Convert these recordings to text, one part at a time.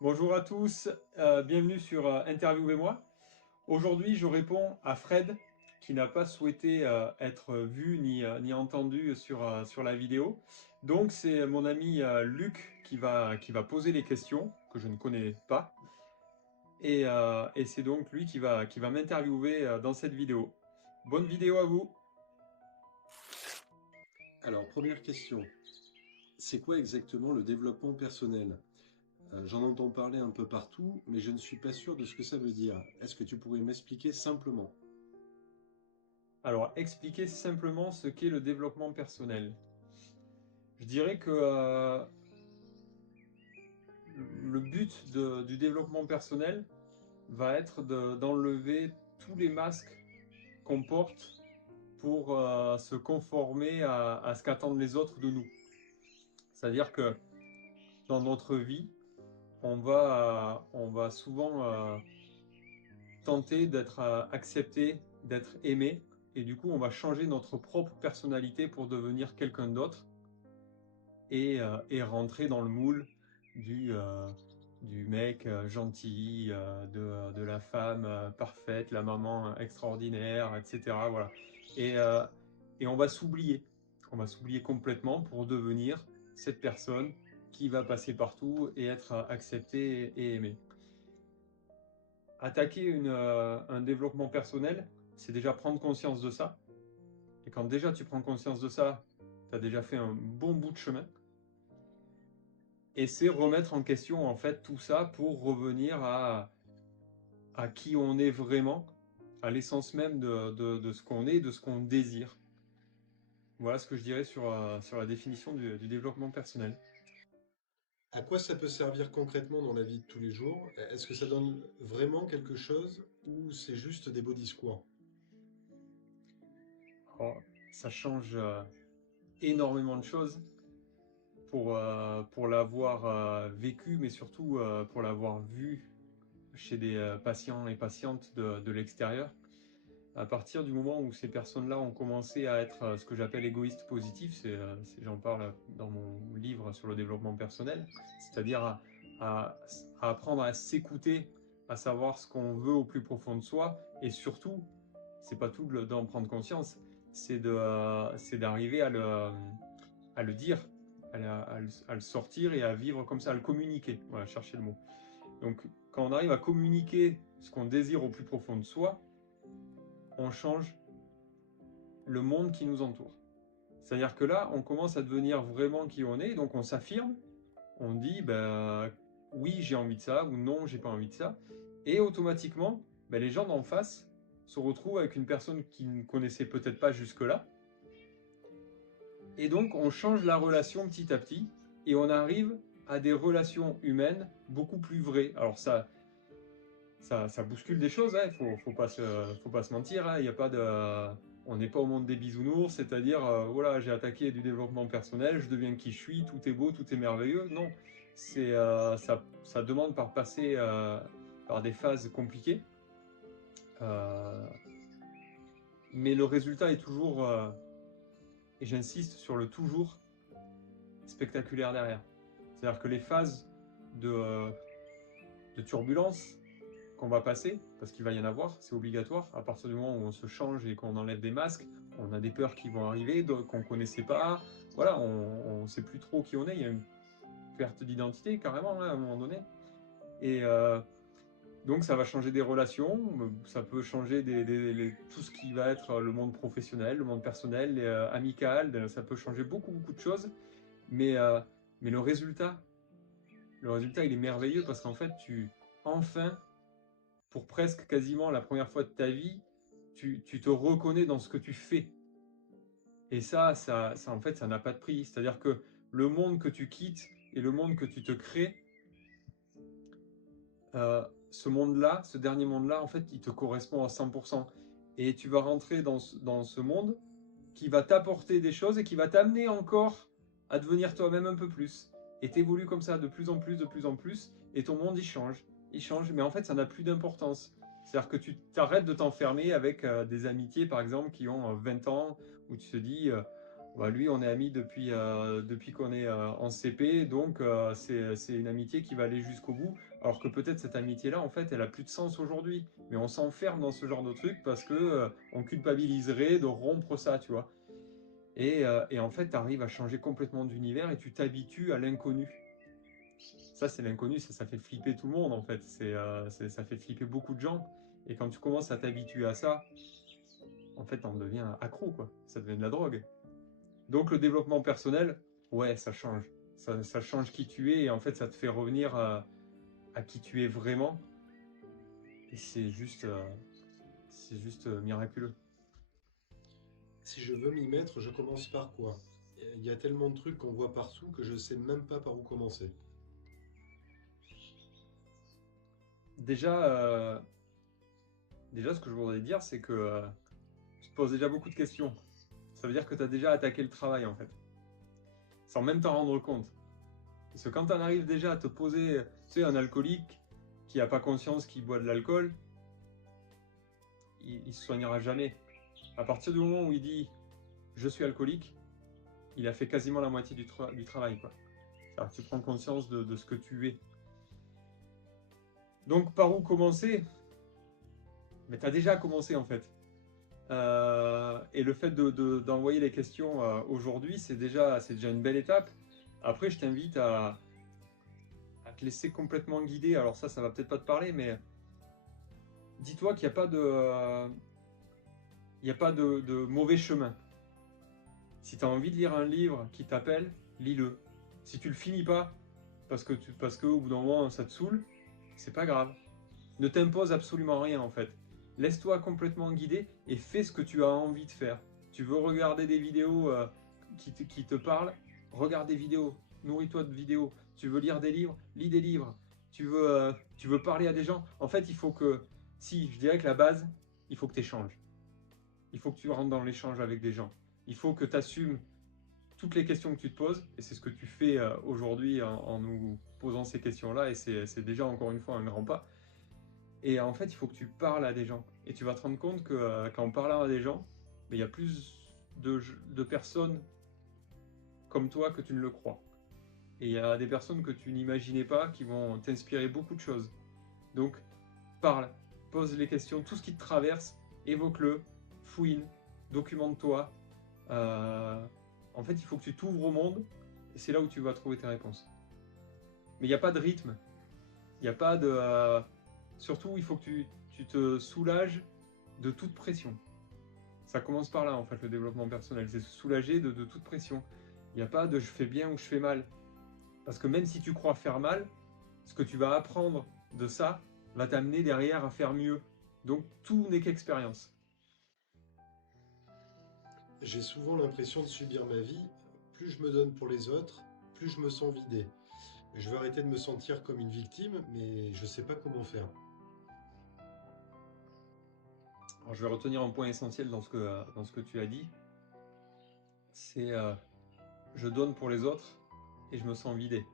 Bonjour à tous, bienvenue sur Interviewez-moi. Aujourd'hui, je réponds à Fred qui n'a pas souhaité être vu ni entendu sur la vidéo. Donc, c'est mon ami Luc qui va poser les questions que je ne connais pas. Et c'est donc lui qui va m'interviewer dans cette vidéo. Bonne vidéo à vous! Alors, première question. C'est quoi exactement le développement personnel? J'en entends parler un peu partout, mais je ne suis pas sûr de ce que ça veut dire. Est-ce que tu pourrais m'expliquer simplement? Alors, expliquer simplement ce qu'est le développement personnel. Je dirais que le but du développement personnel va être d'enlever tous les masques qu'on porte pour se conformer à ce qu'attendent les autres de nous. C'est-à-dire que dans notre vie, on va souvent tenter d'être accepté, d'être aimé, et du coup on va changer notre propre personnalité pour devenir quelqu'un d'autre et rentrer dans le moule du, euh, du mec gentil, de la femme parfaite, la maman extraordinaire, etc. Voilà. Et, euh, et on va s'oublier complètement pour devenir cette personne qui va passer partout et être acceptée et aimée. Attaquer un développement personnel, c'est déjà prendre conscience de ça. Et quand déjà tu prends conscience de ça, tu as déjà fait un bon bout de chemin. Et c'est remettre en question en fait tout ça pour revenir à qui on est vraiment, à l'essence même de ce qu'on est, de ce qu'on désire. Voilà ce que je dirais sur la définition du développement personnel. À quoi ça peut servir concrètement dans la vie de tous les jours? Est-ce que ça donne vraiment quelque chose ou c'est juste des beaux discours? Alors, ça change énormément de choses pour l'avoir vécu, mais surtout pour l'avoir vu chez des patients et patientes de l'extérieur. À partir du moment où ces personnes-là ont commencé à être ce que j'appelle égoïstes positifs, j'en parle dans mon livre sur le développement personnel, c'est-à-dire à- à apprendre à s'écouter, à savoir ce qu'on veut au plus profond de soi, et surtout, c'est pas tout d'en prendre conscience, c'est d'arriver à le dire, à le sortir et à vivre comme ça, à le communiquer, voilà, chercher le mot. Donc quand on arrive à communiquer ce qu'on désire au plus profond de soi, on change le monde qui nous entoure. C'est-à-dire que là, on commence à devenir vraiment qui on est, donc on s'affirme, on dit ben, oui, j'ai envie de ça, ou non, j'ai pas envie de ça, et automatiquement, ben, les gens d'en face se retrouvent avec une personne qu'ils ne connaissaient peut-être pas jusque-là, et donc on change la relation petit à petit, et on arrive à des relations humaines beaucoup plus vraies. Alors ça bouscule des choses, il faut pas se mentir, hein, y a pas de, on n'est pas au monde des bisounours, c'est-à-dire, voilà, j'ai attaqué du développement personnel, je deviens qui je suis, tout est beau, tout est merveilleux. Non, ça demande par passer par des phases compliquées, euh, mais le résultat est toujours, et j'insiste sur le toujours, spectaculaire derrière. C'est-à-dire que les phases de, de turbulence qu'on va passer, parce qu'il va y en avoir, c'est obligatoire. À partir du moment où on se change et qu'on enlève des masques, on a des peurs qui vont arriver, qu'on ne connaissait pas. Voilà, on ne sait plus trop qui on est. Il y a une perte d'identité carrément hein, à un moment donné. Et donc ça va changer des relations, ça peut changer tout ce qui va être le monde professionnel, le monde personnel, amical, ça peut changer beaucoup de choses. Mais, euh, mais le résultat, il est merveilleux parce qu'en fait, enfin, pour presque quasiment la première fois de ta vie, tu te reconnais dans ce que tu fais. Et ça en fait, ça n'a pas de prix. C'est-à-dire que le monde que tu quittes et le monde que tu te crées, ce monde-là, ce dernier monde-là, en fait, il te correspond à 100%. Et tu vas rentrer dans ce monde qui va t'apporter des choses et qui va t'amener encore à devenir toi-même un peu plus. Et t'évolues comme ça de plus en plus, de plus en plus, et ton monde il change, mais en fait ça n'a plus d'importance. C'est-à-dire que tu t'arrêtes de t'enfermer avec des amitiés par exemple qui ont 20 ans, où tu te dis, Bah, lui, on est amis depuis qu'on est en CP, donc c'est une amitié qui va aller jusqu'au bout. Alors que peut-être cette amitié-là, en fait, elle a plus de sens aujourd'hui. Mais on s'enferme dans ce genre de truc parce que on culpabiliserait de rompre ça, tu vois. Et en fait, tu arrives à changer complètement d'univers et tu t'habitues à l'inconnu. Ça, c'est l'inconnu, ça fait flipper tout le monde, en fait. Ça fait flipper beaucoup de gens. Et quand tu commences à t'habituer à ça, en fait, on devient accro, quoi. Ça devient de la drogue. Donc le développement personnel, ouais, ça change. Ça change qui tu es et en fait, ça te fait revenir à qui tu es vraiment. Et c'est juste miraculeux. Si je veux m'y mettre, je commence par quoi? Il y a tellement de trucs qu'on voit partout que je sais même pas par où commencer. Déjà, déjà, ce que je voudrais dire, c'est que tu te poses déjà beaucoup de questions. Ça veut dire que tu as déjà attaqué le travail, en fait, sans même t'en rendre compte. Parce que quand tu en arrives déjà à te poser, tu sais, un alcoolique qui n'a pas conscience qu'il boit de l'alcool, il se soignera jamais. À partir du moment où il dit je suis alcoolique, il a fait quasiment la moitié du travail, quoi. Alors, tu prends conscience de ce que tu es. Donc, par où commencer? Mais tu as déjà commencé, en fait. Et le fait d'envoyer les questions aujourd'hui, c'est déjà une belle étape. Après, je t'invite à te laisser complètement guider. Alors ça va peut-être pas te parler, mais dis-toi qu'il n'y a pas de mauvais chemin. Si tu as envie de lire un livre qui t'appelle, lis-le. Si tu le finis pas, parce que au bout d'un moment ça te saoule, c'est pas grave. Ne t'impose absolument rien en fait. Laisse-toi complètement guider et fais ce que tu as envie de faire. Tu veux regarder des vidéos qui te parlent, regarde des vidéos, nourris-toi de vidéos. Tu veux lire des livres, lis des livres. Tu veux parler à des gens. En fait, il faut que, si, je dirais que la base, il faut que tu échanges. Il faut que tu rentres dans l'échange avec des gens. Il faut que tu assumes toutes les questions que tu te poses, et c'est ce que tu fais aujourd'hui en nous posant ces questions-là, et c'est déjà encore une fois un grand pas. Et en fait, il faut que tu parles à des gens. Et tu vas te rendre compte que qu'en parlant à des gens, mais il y a plus de personnes comme toi que tu ne le crois. Et il y a des personnes que tu n'imaginais pas qui vont t'inspirer beaucoup de choses. Donc, parle, pose les questions, tout ce qui te traverse, évoque-le, fouine, documente-toi. Euh, En fait, il faut que tu t'ouvres au monde, et c'est là où tu vas trouver tes réponses. Mais il n'y a pas de rythme, il n'y a pas de... Surtout, il faut que tu te soulages de toute pression. Ça commence par là, en fait, le développement personnel. C'est se soulager de toute pression. Il n'y a pas de je fais bien ou je fais mal. Parce que même si tu crois faire mal, ce que tu vas apprendre de ça va t'amener derrière à faire mieux. Donc tout n'est qu'expérience. J'ai souvent l'impression de subir ma vie. Plus je me donne pour les autres, plus je me sens vidé. Je veux arrêter de me sentir comme une victime, mais je sais pas comment faire. Alors je vais retenir un point essentiel dans ce que tu as dit. C'est je donne pour les autres et je me sens vidé.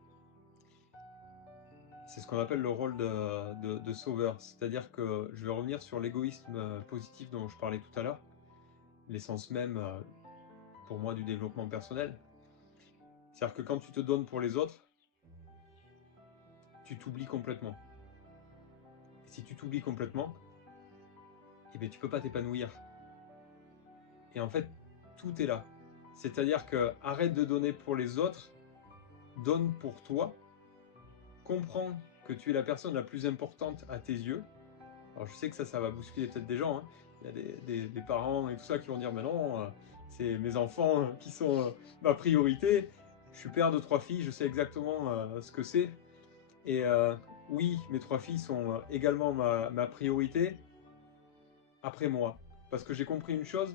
C'est ce qu'on appelle le rôle de sauveur. C'est-à-dire que je vais revenir sur l'égoïsme positif dont je parlais tout à l'heure, l'essence même pour moi du développement personnel. C'est-à-dire que quand tu te donnes pour les autres, tu t'oublies complètement. Et si tu t'oublies complètement, eh bien, tu ne peux pas t'épanouir. Et en fait, tout est là. C'est-à-dire que arrête de donner pour les autres, donne pour toi, comprends que tu es la personne la plus importante à tes yeux. Alors je sais que ça va bousculer peut-être des gens, hein. Il y a des parents et tout ça qui vont dire mais non, c'est mes enfants qui sont ma priorité. Je suis père de 3 filles, je sais exactement ce que c'est. Et oui, mes 3 filles sont également ma priorité après moi. Parce que j'ai compris une chose,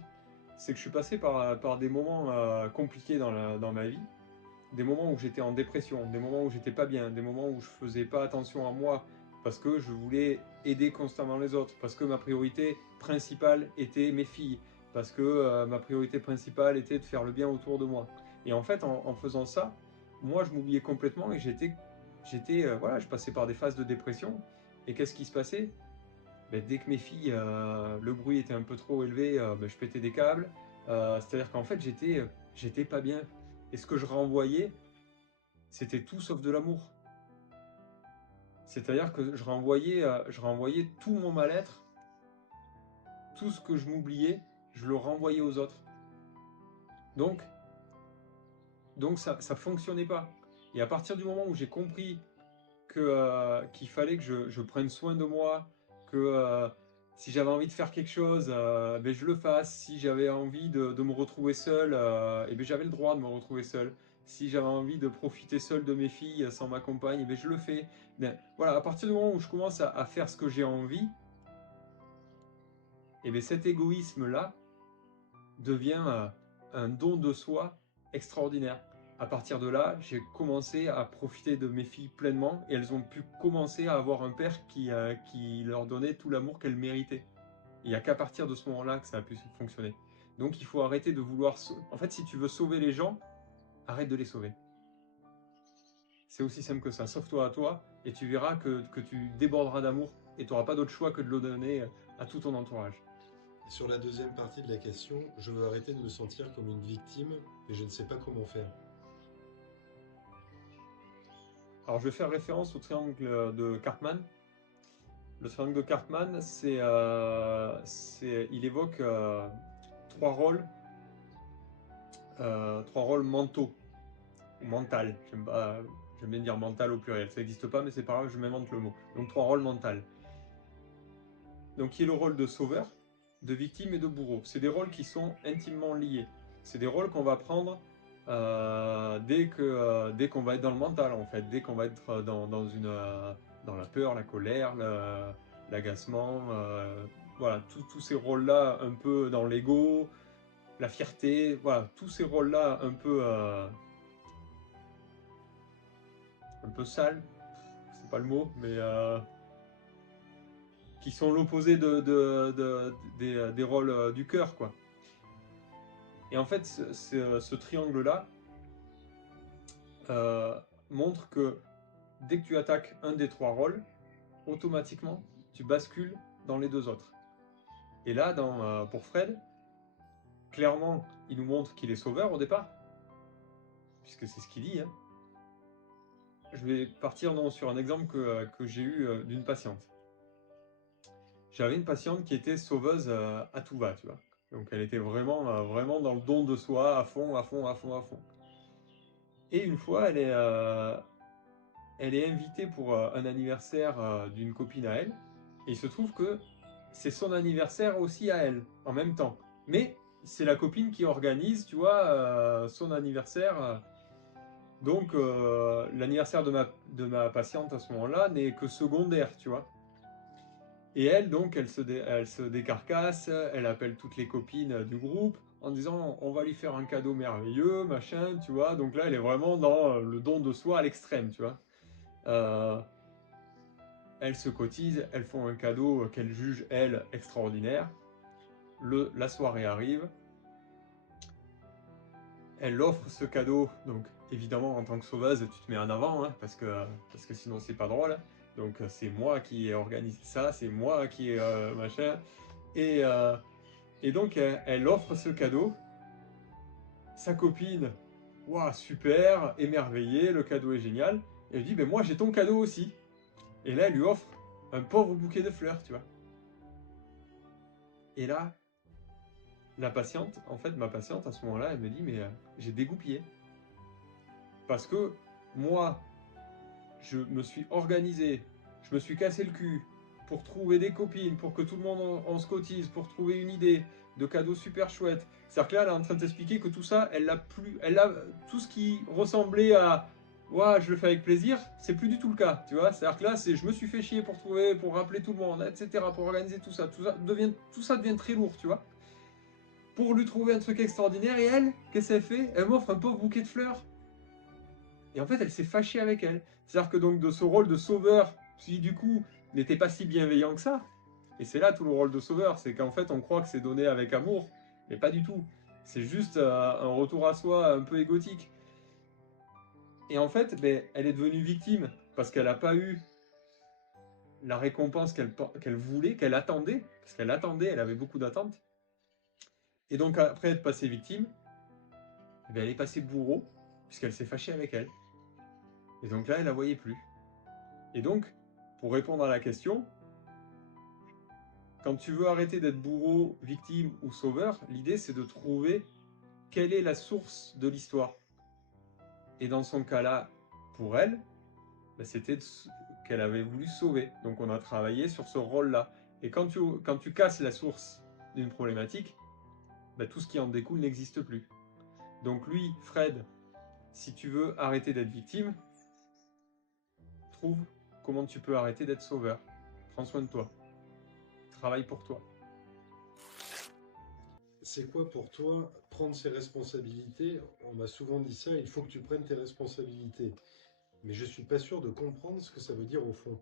c'est que je suis passé par des moments compliqués dans ma vie. Des moments où j'étais en dépression, des moments où j'étais pas bien, des moments où je faisais pas attention à moi parce que je voulais aider constamment les autres, parce que ma priorité principale était mes filles, parce que ma priorité principale était de faire le bien autour de moi. Et en fait, en faisant ça, moi, je m'oubliais complètement et voilà, je passais par des phases de dépression. Et qu'est-ce qui se passait? Ben, dès que mes filles, le bruit était un peu trop élevé, ben, je pétais des câbles. C'est-à-dire qu'en fait, j'étais j'étais pas bien. Et ce que je renvoyais, c'était tout sauf de l'amour. C'est-à-dire que je renvoyais tout mon mal-être, tout ce que je m'oubliais, je le renvoyais aux autres. Donc, donc ça ne fonctionnait pas. Et à partir du moment où j'ai compris qu'il fallait que je prenne soin de moi, que si j'avais envie de faire quelque chose, ben je le fasse. Si j'avais envie de me retrouver seul, et ben j'avais le droit de me retrouver seul. Si j'avais envie de profiter seul de mes filles sans ma compagne, et ben je le fais. Ben, voilà, à partir du moment où je commence à faire ce que j'ai envie, et ben cet égoïsme-là devient un don de soi extraordinaire. À partir de là, j'ai commencé à profiter de mes filles pleinement et elles ont pu commencer à avoir un père qui leur donnait tout l'amour qu'elles méritaient. Il n'y a qu'à partir de ce moment-là que ça a pu fonctionner. Donc il faut arrêter de vouloir... En fait, si tu veux sauver les gens, arrête de les sauver. C'est aussi simple que ça. Sauve-toi à toi et tu verras que tu déborderas d'amour et tu n'auras pas d'autre choix que de le donner à tout ton entourage. Et sur la deuxième partie de la question, je veux arrêter de me sentir comme une victime et je ne sais pas comment faire. Alors je vais faire référence au triangle de Cartman. Le triangle de Cartman, il évoque trois rôles mentaux, ou mental. J'aime bien dire mental au pluriel. Ça n'existe pas, mais c'est pas grave, je m'invente le mot. Donc trois rôles mentaux. Donc qui est le rôle de sauveur, de victime et de bourreau. C'est des rôles qui sont intimement liés. C'est des rôles qu'on va prendre dès qu'on va être dans le mental, en fait, dès qu'on va être dans la peur, la colère, l'agacement, voilà, tous ces rôles-là un peu dans l'ego, la fierté, voilà, tous ces rôles-là un peu sales, c'est pas le mot, mais qui sont l'opposé des rôles du cœur, quoi. Et en fait, ce triangle-là euh, montre que dès que tu attaques un des trois rôles, automatiquement, tu bascules dans les deux autres. Et là, pour Fred, clairement, il nous montre qu'il est sauveur au départ, puisque c'est ce qu'il dit. Hein. Je vais partir sur un exemple que j'ai eu d'une patiente. J'avais une patiente qui était sauveuse à tout va, tu vois. Donc elle était vraiment dans le don de soi, à fond, à fond, à fond, à fond. Et une fois, elle est invitée pour un anniversaire d'une copine à elle. Et il se trouve que c'est son anniversaire aussi à elle, en même temps. Mais c'est la copine qui organise, tu vois, son anniversaire. Donc l'anniversaire de ma patiente à ce moment-là n'est que secondaire, tu vois. Et elle, donc, elle se décarcasse, elle appelle toutes les copines du groupe en disant on va lui faire un cadeau merveilleux, machin, tu vois. Donc là, elle est vraiment dans le don de soi à l'extrême, tu vois. Euh, elles se cotisent, elles font un cadeau qu'elles jugent, elles, extraordinaire. La soirée arrive, elle offre ce cadeau, donc évidemment en tant que sauveuse, tu te mets en avant, hein, parce que sinon c'est pas drôle. Donc c'est moi qui ai organisé ça, c'est moi qui ai machin. Et, euh, et donc elle offre ce cadeau, sa copine, waouh, super, émerveillée, le cadeau est génial. Et elle dit, ben moi j'ai ton cadeau aussi. Et là elle lui offre un pauvre bouquet de fleurs, tu vois. Et là, la patiente, en fait, ma patiente, à ce moment-là, elle me dit, mais j'ai dégoupillé. Parce que moi, je me suis organisé, je me suis cassé le cul pour trouver des copines, pour que tout le monde on se cotise, pour trouver une idée de cadeaux super chouettes. C'est-à-dire que là, elle est en train de t'expliquer que tout ça, tout ce qui ressemblait à ouais, je le fais avec plaisir, c'est plus du tout le cas, tu vois. C'est-à-dire que là, je me suis fait chier pour trouver, pour rappeler tout le monde, etc., pour organiser tout ça. Tout ça devient très lourd, tu vois. Pour lui trouver un truc extraordinaire, et elle, qu'est-ce qu'elle fait? Elle m'offre un pauvre bouquet de fleurs. Et en fait, elle s'est fâchée avec elle. C'est-à-dire que donc de ce rôle de sauveur, qui du coup n'était pas si bienveillant que ça, et c'est là tout le rôle de sauveur, c'est qu'en fait on croit que c'est donné avec amour, mais pas du tout. C'est juste un retour à soi un peu égotique. Et en fait, ben, elle est devenue victime parce qu'elle n'a pas eu la récompense qu'elle voulait, qu'elle attendait, parce qu'elle attendait, elle avait beaucoup d'attentes. Et donc après être passée victime, eh ben, elle est passée bourreau, puisqu'elle s'est fâchée avec elle. Et donc là, elle la voyait plus. Et donc, pour répondre à la question, quand tu veux arrêter d'être bourreau, victime ou sauveur, l'idée c'est de trouver quelle est la source de l'histoire. Et dans son cas-là, pour elle, ben, c'était qu'elle avait voulu sauver. Donc on a travaillé sur ce rôle-là. Et quand tu casses la source d'une problématique, ben, tout ce qui en découle n'existe plus. Donc lui, Fred, si tu veux arrêter d'être victime, trouve comment tu peux arrêter d'être sauveur. Prends soin de toi. Travaille pour toi. C'est quoi pour toi prendre ses responsabilités? On m'a souvent dit ça, il faut que tu prennes tes responsabilités. Mais je suis pas sûr de comprendre ce que ça veut dire au fond.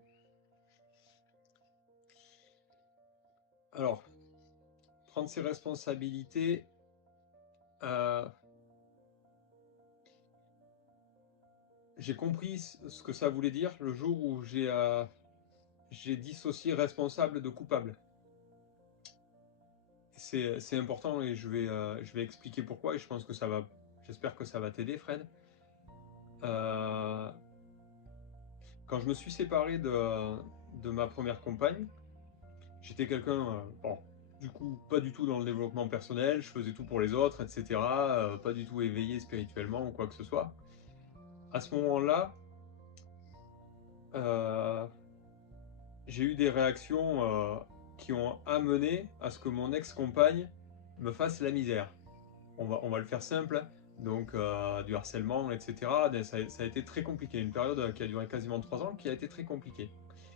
Alors, prendre ses responsabilités, euh, j'ai compris ce que ça voulait dire le jour où j'ai dissocié responsable de coupable. C'est important et je vais expliquer pourquoi et je pense que j'espère que ça va t'aider, Fred. Euh, Quand je me suis séparé de ma première compagne, j'étais quelqu'un, bon, du coup, pas du tout dans le développement personnel, je faisais tout pour les autres, etc. Pas du tout éveillé spirituellement ou quoi que ce soit. À ce moment-là, euh, j'ai eu des réactions qui ont amené à ce que mon ex-compagne me fasse la misère. On va le faire simple, donc du harcèlement, etc. Ça a été très compliqué, une période qui a duré quasiment 3 ans, qui a été très compliquée.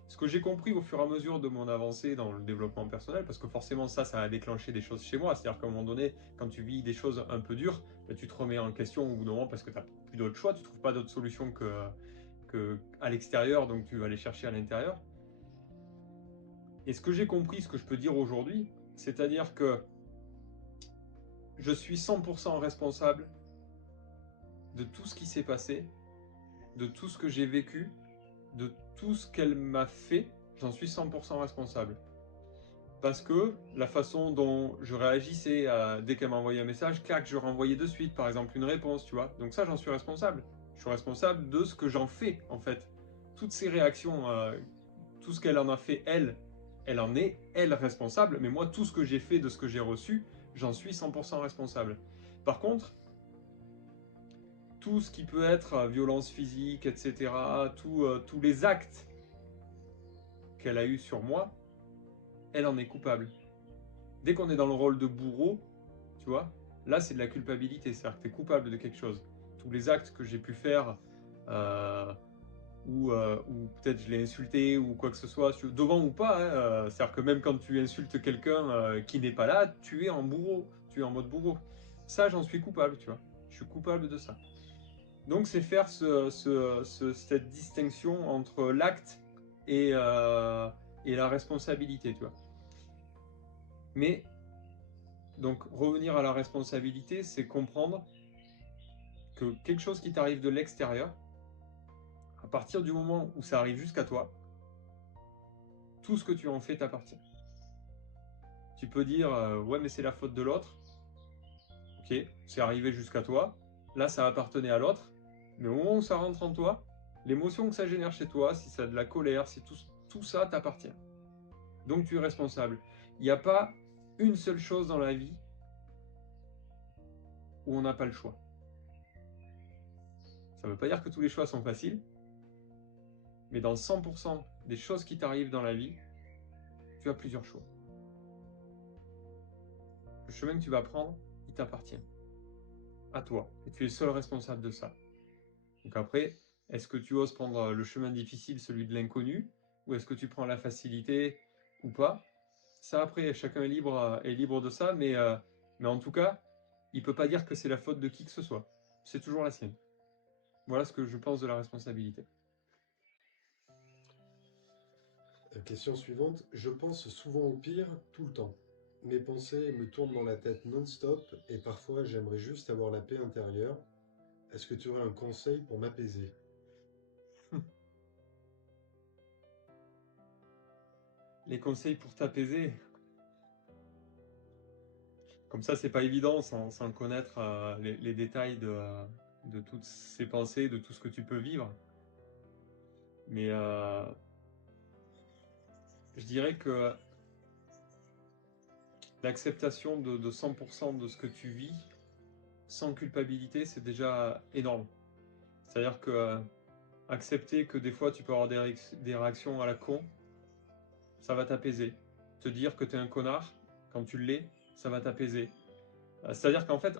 Ce que j'ai compris au fur et à mesure de mon avancée dans le développement personnel, parce que forcément ça a déclenché des choses chez moi, c'est-à-dire qu'à un moment donné, quand tu vis des choses un peu dures, bah, tu te remets en question au bout d'un moment parce que tu n'as plus d'autre choix, tu ne trouves pas d'autre solution que à l'extérieur, donc tu vas aller chercher à l'intérieur. Et ce que j'ai compris, ce que je peux dire aujourd'hui, c'est-à-dire que je suis 100% responsable de tout ce qui s'est passé, de tout ce que j'ai vécu, de tout ce qu'elle m'a fait, j'en suis 100% responsable. Parce que la façon dont je réagissais dès qu'elle m'envoyait un message, clac, je renvoyais de suite, par exemple, une réponse, tu vois. Donc ça, j'en suis responsable. Je suis responsable de ce que j'en fais, en fait. Toutes ces réactions, tout ce qu'elle en a fait, elle en est, elle, responsable. Mais moi, tout ce que j'ai fait de ce que j'ai reçu, j'en suis 100% responsable. Par contre, tout ce qui peut être violence physique, etc., tous les actes qu'elle a eus sur moi, elle en est coupable. Dès qu'on est dans le rôle de bourreau, tu vois, là c'est de la culpabilité, c'est-à-dire que tu es coupable de quelque chose. Tous les actes que j'ai pu faire, euh, ou peut-être je l'ai insulté ou quoi que ce soit, devant ou pas, hein, c'est-à-dire que même quand tu insultes quelqu'un qui n'est pas là, tu es en bourreau, tu es en mode bourreau. Ça, j'en suis coupable, tu vois. Je suis coupable de ça. Donc c'est faire cette distinction entre l'acte et la responsabilité, tu vois. Mais donc revenir à la responsabilité, c'est comprendre que quelque chose qui t'arrive de l'extérieur, à partir du moment où ça arrive jusqu'à toi, tout ce que tu en fais t'appartient. Tu peux dire ouais mais c'est la faute de l'autre, ok, c'est arrivé jusqu'à toi, là ça appartenait à l'autre, mais au moment où ça rentre en toi, l'émotion que ça génère chez toi, si ça a de la colère, si tout ça t'appartient. Donc tu es responsable. Il n'y a pas une seule chose dans la vie où on n'a pas le choix. Ça ne veut pas dire que tous les choix sont faciles, mais dans 100% des choses qui t'arrivent dans la vie, tu as plusieurs choix. Le chemin que tu vas prendre, il t'appartient. À toi. Et tu es seul responsable de ça. Donc après, est-ce que tu oses prendre le chemin difficile, celui de l'inconnu, ou est-ce que tu prends la facilité ou pas? Ça après, chacun est libre de ça, mais en tout cas, il ne peut pas dire que c'est la faute de qui que ce soit. C'est toujours la sienne. Voilà ce que je pense de la responsabilité. Question suivante. Je pense souvent au pire tout le temps. Mes pensées me tournent dans la tête non-stop et parfois j'aimerais juste avoir la paix intérieure. Est-ce que tu aurais un conseil pour m'apaiser? Les conseils pour t'apaiser. Comme ça, c'est pas évident sans connaître les détails de toutes ces pensées, de tout ce que tu peux vivre. Mais je dirais que l'acceptation de 100% de ce que tu vis, sans culpabilité, c'est déjà énorme. C'est-à-dire que accepter que des fois tu peux avoir des réactions à la con, ça va t'apaiser. Te dire que t'es un connard, quand tu l'es, ça va t'apaiser. C'est-à-dire qu'en fait,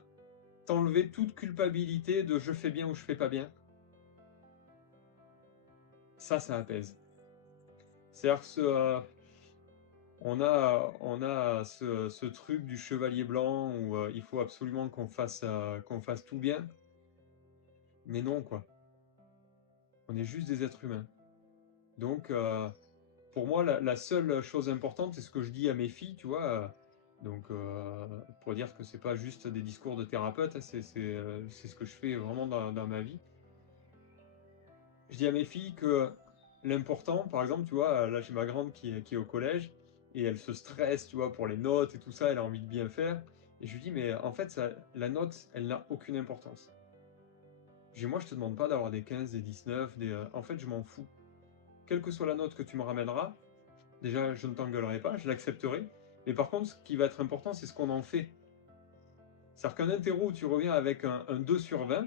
t'enlever toute culpabilité de je fais bien ou je fais pas bien, ça apaise. C'est-à-dire que on a ce truc du chevalier blanc où il faut absolument qu'on fasse tout bien, mais non quoi. On est juste des êtres humains. Donc, pour moi, la seule chose importante, c'est ce que je dis à mes filles, tu vois. Donc, pour dire que c'est pas juste des discours de thérapeute, hein, c'est ce que je fais vraiment dans ma vie. Je dis à mes filles que l'important, par exemple, tu vois, là j'ai ma grande qui est au collège et elle se stresse, tu vois, pour les notes et tout ça, elle a envie de bien faire. Et je lui dis, mais en fait, la note, elle n'a aucune importance. Je dis, moi, je te demande pas d'avoir des 15, des 19, en fait, je m'en fous. Quelle que soit la note que tu me ramèneras, déjà, je ne t'engueulerai pas, je l'accepterai. Mais par contre, ce qui va être important, c'est ce qu'on en fait. C'est-à-dire qu'un interro où tu reviens avec un 2 sur 20,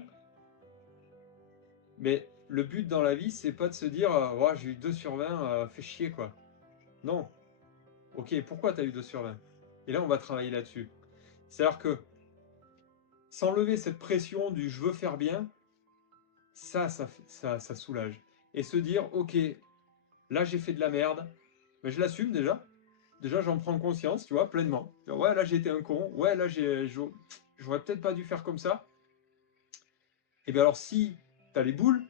mais le but dans la vie, c'est pas de se dire ouais, j'ai eu 2 sur 20, fais chier quoi. Non. Ok, pourquoi tu as eu 2 sur 20? Et là, on va travailler là-dessus. C'est-à-dire que s'enlever cette pression du je veux faire bien, ça soulage. Et se dire ok, là j'ai fait de la merde, mais je l'assume déjà. Déjà, j'en prends conscience, tu vois, pleinement. Ouais, là j'ai été un con. Ouais, là j'aurais peut-être pas dû faire comme ça. Et bien alors, si tu as les boules,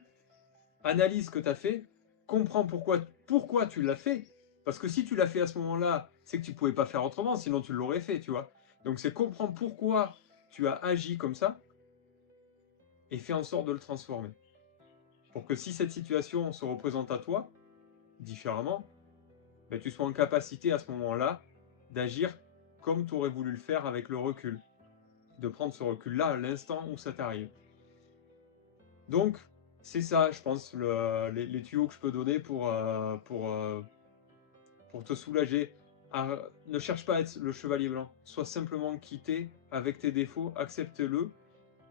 analyse ce que tu as fait, comprends pourquoi tu l'as fait. Parce que si tu l'as fait à ce moment-là, c'est que tu pouvais pas faire autrement, sinon tu l'aurais fait, tu vois. Donc c'est comprendre pourquoi tu as agi comme ça et fais en sorte de le transformer. Pour que si cette situation se représente à toi, différemment, ben, tu sois en capacité à ce moment-là d'agir comme tu aurais voulu le faire avec le recul. De prendre ce recul-là à l'instant où ça t'arrive. Donc, c'est ça, je pense, les tuyaux que je peux donner pour te soulager. Ne cherche pas à être le chevalier blanc. Sois simplement quitté avec tes défauts, accepte-le.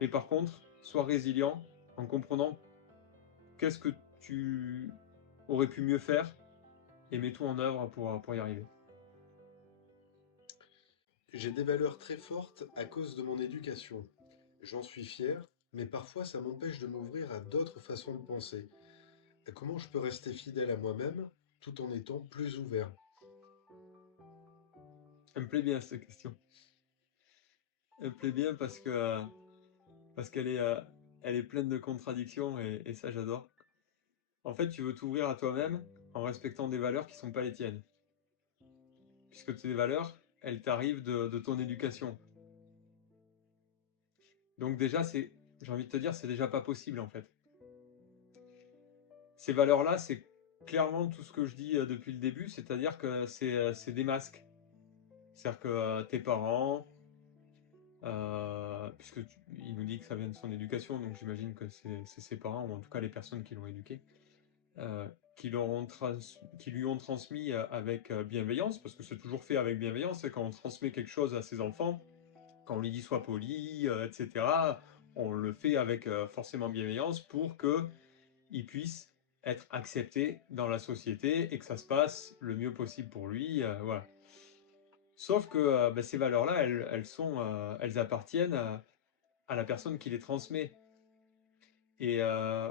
Mais par contre, sois résilient en comprenant qu'est-ce que tu aurais pu mieux faire et mets tout en œuvre pour y arriver. J'ai des valeurs très fortes à cause de mon éducation. J'en suis fier, mais parfois ça m'empêche de m'ouvrir à d'autres façons de penser. Comment je peux rester fidèle à moi-même tout en étant plus ouvert? Elle me plaît bien cette question. Elle me plaît bien parce qu'elle est pleine de contradictions et ça j'adore. En fait, tu veux t'ouvrir à toi-même en respectant des valeurs qui ne sont pas les tiennes. Puisque tes valeurs, elles t'arrivent de ton éducation. Donc déjà, j'ai envie de te dire, c'est déjà pas possible en fait. Ces valeurs-là, c'est clairement tout ce que je dis depuis le début, c'est-à-dire que c'est des masques. C'est-à-dire que tes parents, il nous dit que ça vient de son éducation, donc j'imagine que c'est ses parents, ou en tout cas les personnes qui l'ont éduqué, euh, qui lui ont transmis avec bienveillance, parce que c'est toujours fait avec bienveillance, et quand on transmet quelque chose à ses enfants, quand on lui dit sois poli, etc., on le fait avec forcément bienveillance pour qu'il puisse être accepté dans la société et que ça se passe le mieux possible pour lui. Voilà. Sauf que ben, ces valeurs-là, elles appartiennent à la personne qui les transmet. Et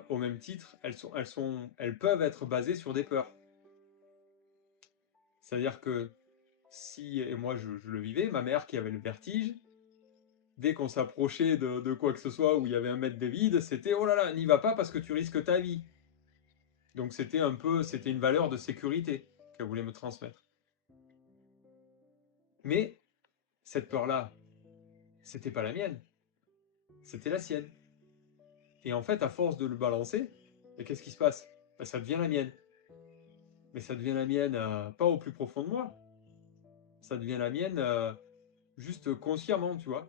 au même titre, elles peuvent être basées sur des peurs. C'est-à-dire que si, et moi je le vivais, ma mère qui avait le vertige, dès qu'on s'approchait de quoi que ce soit où il y avait un mètre de vide, c'était oh là là, n'y va pas parce que tu risques ta vie. Donc c'était une valeur de sécurité qu'elle voulait me transmettre. Mais cette peur-là, c'était pas la mienne, c'était la sienne. Et en fait, à force de le balancer, et qu'est-ce qui se passe? Ben, ça devient la mienne. Mais ça devient la mienne pas au plus profond de moi, ça devient la mienne juste consciemment, tu vois.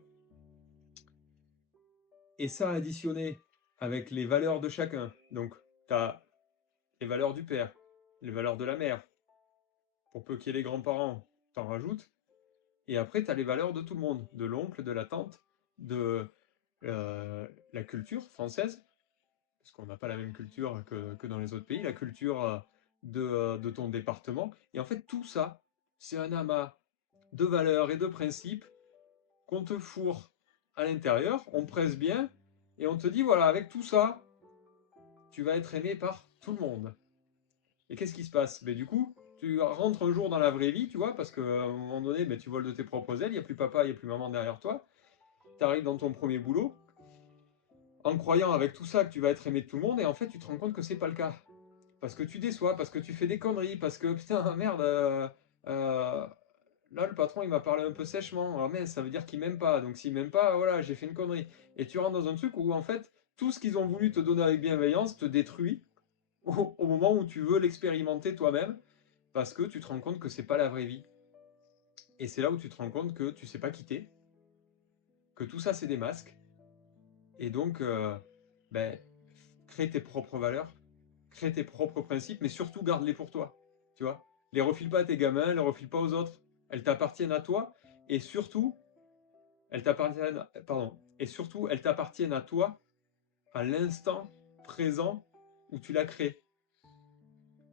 Et ça additionné avec les valeurs de chacun. Donc, tu as les valeurs du père, les valeurs de la mère, pour peu qu'il y ait les grands-parents, t'en rajoutes. Et après, tu as les valeurs de tout le monde, de l'oncle, de la tante, de la culture française, parce qu'on n'a pas la même culture que dans les autres pays, la culture de ton département. Et en fait, tout ça, c'est un amas de valeurs et de principes qu'on te fourre à l'intérieur, on presse bien, et on te dit, voilà, avec tout ça, tu vas être aimé par tout le monde. Et qu'est-ce qui se passe? Ben, du coup, tu rentres un jour dans la vraie vie, tu vois, parce qu'à un moment donné, ben, tu voles de tes propres ailes, il n'y a plus papa, il n'y a plus maman derrière toi. Tu arrives dans ton premier boulot, en croyant avec tout ça que tu vas être aimé de tout le monde, et en fait, tu te rends compte que c'est pas le cas. Parce que tu déçois, parce que tu fais des conneries, parce que putain, merde, là, le patron, il m'a parlé un peu sèchement. Ah mince, ça veut dire qu'il m'aime pas. Donc s'il m'aime pas, voilà, j'ai fait une connerie. Et tu rentres dans un truc où, en fait, tout ce qu'ils ont voulu te donner avec bienveillance te détruit au moment où tu veux l'expérimenter toi-même, parce que tu te rends compte que c'est pas la vraie vie. Et c'est là où tu te rends compte que tu sais pas quitter, que tout ça, c'est des masques. Et donc, ben, crée tes propres valeurs, crée tes propres principes, mais surtout garde-les pour toi. Tu vois? Les refile pas à tes gamins, les refile pas aux autres. Elles t'appartiennent à toi. Et surtout, elles t'appartiennent, pardon, et surtout, elles t'appartiennent à toi à l'instant présent où tu l'as créé.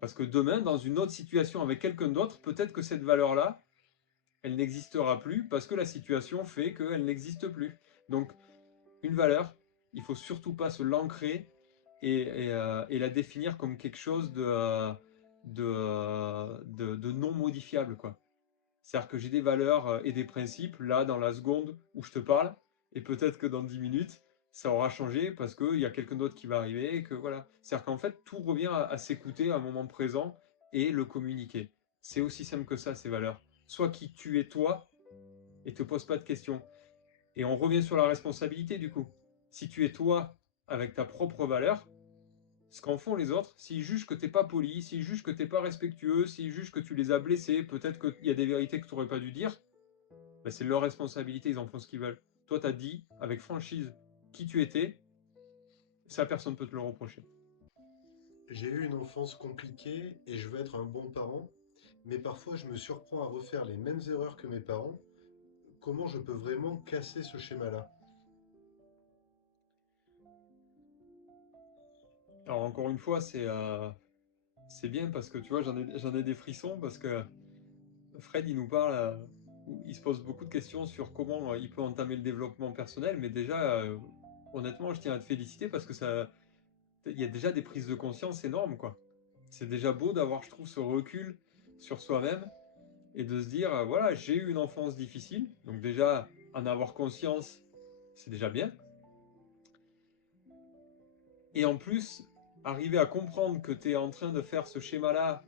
Parce que demain, dans une autre situation avec quelqu'un d'autre, peut-être que cette valeur-là, elle n'existera plus parce que la situation fait qu'elle n'existe plus. Donc, une valeur, il faut surtout pas se l'ancrer et la définir comme quelque chose de non modifiable, quoi. C'est-à-dire que j'ai des valeurs et des principes là dans la seconde où je te parle, et peut-être que dans 10 minutes, ça aura changé parce qu'il y a quelqu'un d'autre qui va arriver, et que voilà. C'est-à-dire qu'en fait, tout revient à s'écouter à un moment présent et le communiquer. C'est aussi simple que ça, ces valeurs. Sois qui tu es toi et te pose pas de questions. Et on revient sur la responsabilité du coup. Si tu es toi avec ta propre valeur, ce qu'en font les autres, s'ils jugent que t'es pas poli, s'ils jugent que t'es pas respectueux, s'ils jugent que tu les as blessés, peut-être qu'il y a des vérités que tu n'aurais pas dû dire, ben c'est leur responsabilité, ils en font ce qu'ils veulent. Toi, tu as dit avec franchise qui tu étais, ça personne ne peut te le reprocher. J'ai eu une enfance compliquée et je veux être un bon parent, mais parfois je me surprends à refaire les mêmes erreurs que mes parents. Comment je peux vraiment casser ce schéma-là? Alors encore une fois, c'est bien parce que tu vois, j'en ai des frissons parce que Fred, il nous parle, il se pose beaucoup de questions sur comment il peut entamer le développement personnel, mais déjà, honnêtement, je tiens à te féliciter parce que ça, il y a déjà des prises de conscience énormes, quoi. C'est déjà beau d'avoir, je trouve, ce recul sur soi-même et de se dire, voilà, j'ai eu une enfance difficile, donc déjà, en avoir conscience, c'est déjà bien. Et en plus, arriver à comprendre que tu es en train de faire ce schéma-là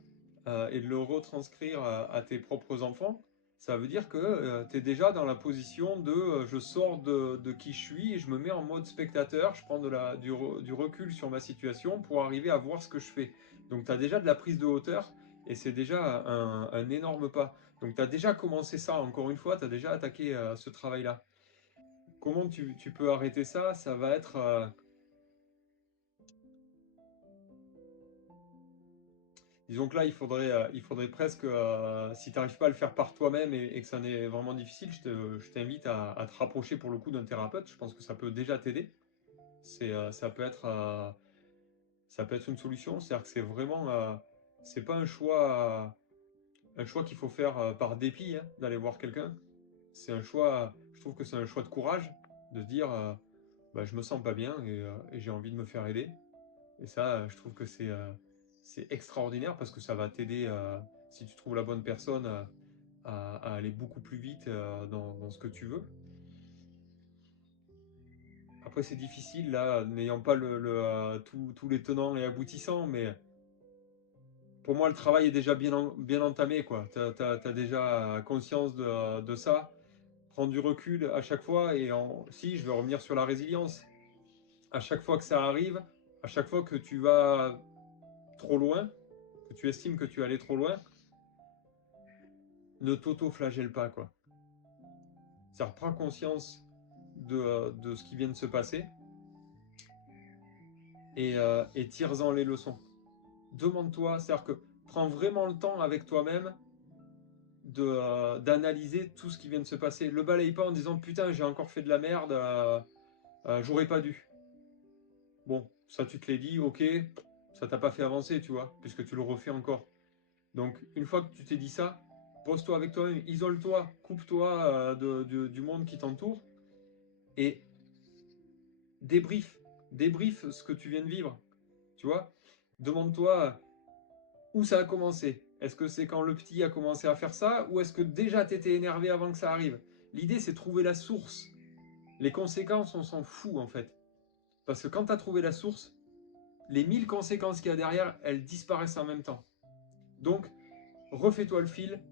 et de le retranscrire à tes propres enfants, ça veut dire que tu es déjà dans la position de je sors de qui je suis et je me mets en mode spectateur, je prends du recul sur ma situation pour arriver à voir ce que je fais. Donc tu as déjà de la prise de hauteur et c'est déjà un énorme pas. Donc tu as déjà commencé ça, encore une fois, tu as déjà attaqué ce travail-là. Comment tu peux arrêter ça? Ça va être disons que là, il faudrait presque, si tu n'arrives pas à le faire par toi-même et que ça n'est vraiment difficile, je t'invite à te rapprocher pour le coup d'un thérapeute. Je pense que ça peut déjà t'aider. Ça peut être une solution. C'est-à-dire que c'est vraiment, c'est pas un choix qu'il faut faire par dépit, hein, d'aller voir quelqu'un. C'est un choix, je trouve que c'est un choix de courage de se dire, bah, je me sens pas bien et j'ai envie de me faire aider. Et ça, je trouve que c'est extraordinaire parce que ça va t'aider, si tu trouves la bonne personne, à aller beaucoup plus vite dans ce que tu veux. Après, c'est difficile, là, n'ayant pas tous les tenants et aboutissants, mais pour moi, le travail est déjà bien entamé, quoi. Tu as déjà conscience de ça. Prends du recul à chaque fois si, je vais revenir sur la résilience. À chaque fois que ça arrive, à chaque fois que tu vas trop loin, que tu estimes que tu es allé trop loin, ne t'auto-flagelle pas, quoi. C'est-à-dire, prends conscience de ce qui vient de se passer et tire-en les leçons. Demande-toi, c'est-à-dire que prends vraiment le temps avec toi-même d'analyser tout ce qui vient de se passer. Le balaye pas en disant putain, j'ai encore fait de la merde, j'aurais pas dû. Bon, ça tu te l'es dit, ok, ça t'a pas fait avancer, tu vois, puisque tu le refais encore. Donc, une fois que tu t'es dit ça, pose-toi avec toi-même, isole-toi, coupe-toi du monde qui t'entoure et débrief. Débrief ce que tu viens de vivre, tu vois. Demande-toi où ça a commencé. Est-ce que c'est quand le petit a commencé à faire ça ou est-ce que déjà tu étais énervé avant que ça arrive? L'idée, c'est de trouver la source. Les conséquences, on s'en fout en fait. Parce que quand tu as trouvé la source, les 1000 conséquences qu'il y a derrière, elles disparaissent en même temps. Donc, refais-toi le fil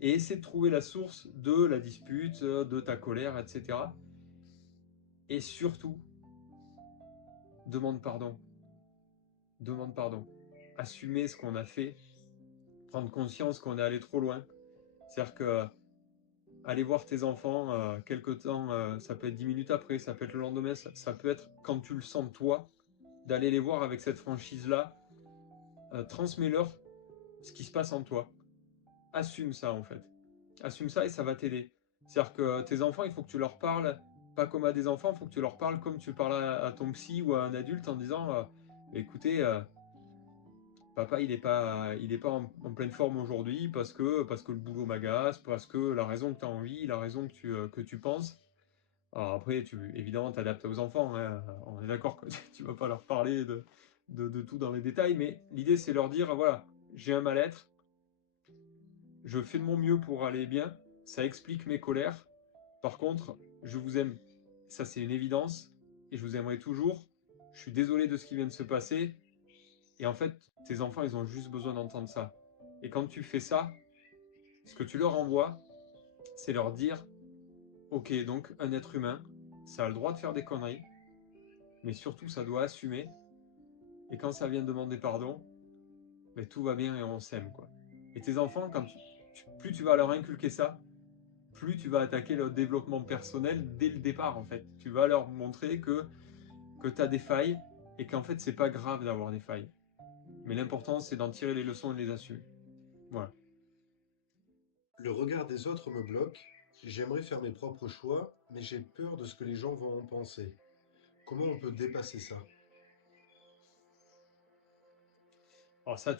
et essaie de trouver la source de la dispute, de ta colère, etc. Et surtout, demande pardon. Demande pardon. Assumer ce qu'on a fait, prendre conscience qu'on est allé trop loin. C'est-à-dire que aller voir tes enfants quelque temps, ça peut être 10 minutes après, ça peut être le lendemain, ça peut être quand tu le sens toi, d'aller les voir avec cette franchise-là, transmets-leur ce qui se passe en toi. Assume ça en fait. Assume ça et ça va t'aider. C'est-à-dire que tes enfants, il faut que tu leur parles pas comme à des enfants, il faut que tu leur parles comme tu parles à ton psy ou à un adulte en disant écoutez, papa il est pas en pleine forme aujourd'hui parce que le boulot m'agace, parce que la raison que tu as envie, la raison que tu penses. Alors après, évidemment, tu adaptes aux enfants, hein, on est d'accord que tu vas pas leur parler de tout dans les détails, mais l'idée c'est leur dire voilà, j'ai un mal-être, je fais de mon mieux pour aller bien, ça explique mes colères. Par contre, je vous aime, ça c'est une évidence, et je vous aimerai toujours. Je suis désolé de ce qui vient de se passer, et en fait, tes enfants, ils ont juste besoin d'entendre ça. Et quand tu fais ça, ce que tu leur envoies, c'est leur dire, ok, donc un être humain, ça a le droit de faire des conneries, mais surtout ça doit assumer, et quand ça vient de demander pardon, ben, tout va bien et on s'aime, quoi. Et tes enfants, plus tu vas leur inculquer ça, plus tu vas attaquer leur développement personnel dès le départ, en fait. Tu vas leur montrer que tu as des failles et qu'en fait, c'est pas grave d'avoir des failles. Mais l'important, c'est d'en tirer les leçons et de les assumer. Voilà. Le regard des autres me bloque. J'aimerais faire mes propres choix, mais j'ai peur de ce que les gens vont en penser. Comment on peut dépasser ça? Alors ça,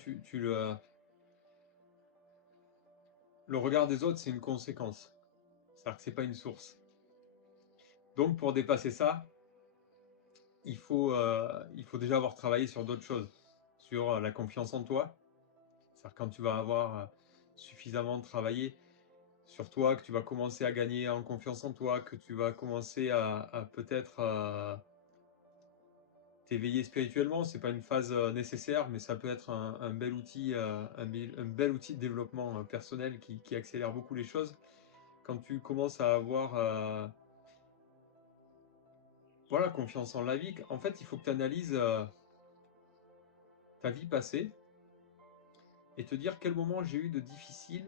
le regard des autres, c'est une conséquence. C'est-à-dire que c'est pas une source. Donc, pour dépasser ça, il faut déjà avoir travaillé sur d'autres choses. Sur la confiance en toi. C'est-à-dire quand tu vas avoir suffisamment travaillé sur toi, que tu vas commencer à gagner en confiance en toi, que tu vas commencer à peut-être t'éveiller spirituellement, c'est pas une phase nécessaire, mais ça peut être un bel outil, un bel outil de développement personnel qui accélère beaucoup les choses. Quand tu commences à avoir voilà, confiance en la vie, en fait, il faut que tu analyses ta vie passée et te dire quel moment j'ai eu de difficile